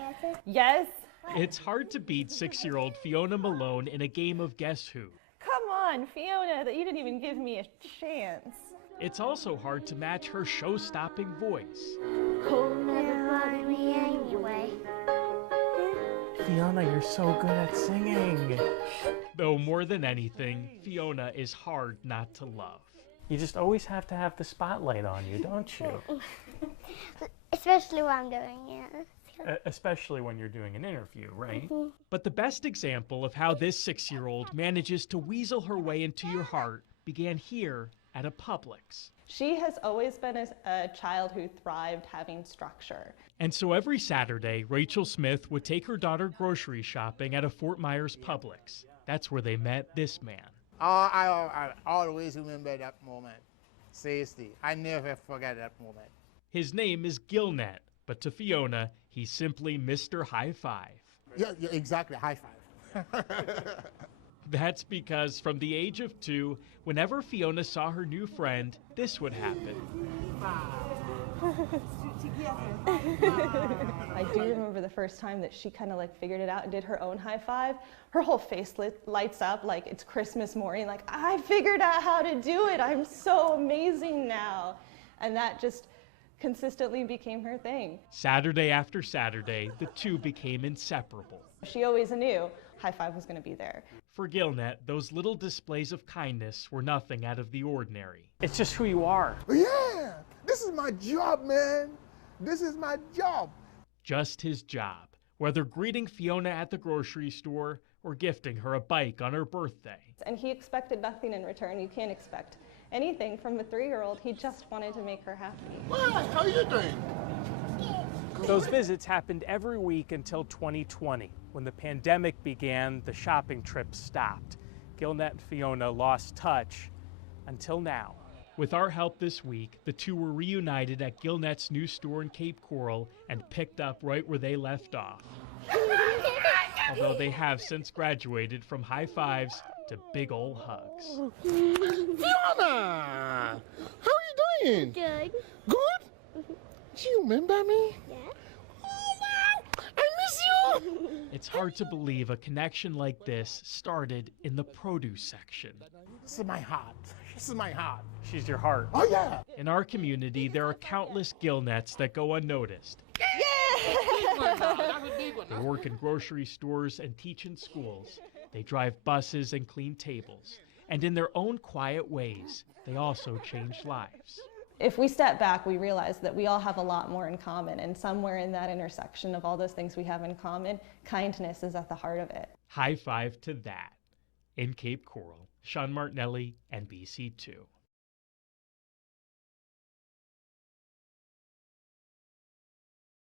together? Yes. It's hard to beat 6-year-old Fiona Malone in a game of Guess Who. Come on, Fiona, that you didn't even give me a chance. It's also hard to match her show-stopping voice. Cool, never bothered me anyway. Fiona, you're so good at singing. Though more than anything, Fiona is hard not to love. You just always have to have the spotlight on you, don't you? Especially when I'm doing it. Especially when you're doing an interview, right? But the best example of how this 6-year-old manages to weasel her way into your heart began here at a Publix. She has always been a child who thrived having structure. And so every Saturday, Rachel Smith would take her daughter grocery shopping at a Fort Myers Publix. That's where they met this man. I always remember that moment. Seriously, I never forget that moment. His name is Gilnet, but to Fiona, he's simply Mr. High Five. Yeah, exactly, high five. That's because from the age of 2, whenever Fiona saw her new friend, this would happen. I do remember the first time that she kind of like figured it out and did her own high five. Her whole face lights up like it's Christmas morning, like, I figured out how to do it. I'm so amazing now. And that just consistently became her thing. Saturday after Saturday, the two became inseparable. She always knew high five was going to be there. For Gilnet, those little displays of kindness were nothing out of the ordinary. It's just who you are. Yeah, this is my job, man. This is my job. Just his job, whether greeting Fiona at the grocery store or gifting her a bike on her birthday. And he expected nothing in return. You can't expect anything from a 3-year-old. He just wanted to make her happy. Hi, how are you doing? Those visits happened every week until 2020. When the pandemic began, the shopping trips stopped. Gilnet and Fiona lost touch until now. With our help this week, the two were reunited at Gilnet's new store in Cape Coral and picked up right where they left off. Although they have since graduated from high fives to big ol' hugs. Fiona! How are you doing? Good. Good? Do you remember me? Yeah. Oh, wow! I miss you! It's hard to believe a connection like this started in the produce section. This is my heart. This is my heart. She's your heart. Oh, yeah! In our community, there are countless Gilnets that go unnoticed. They work in grocery stores and teach in schools. They drive buses and clean tables. And in their own quiet ways, they also change lives. If we step back, we realize that we all have a lot more in common, and somewhere in that intersection of all those things we have in common, kindness is at the heart of it. High five to that. In Cape Coral, Sean Martinelli, NBC2.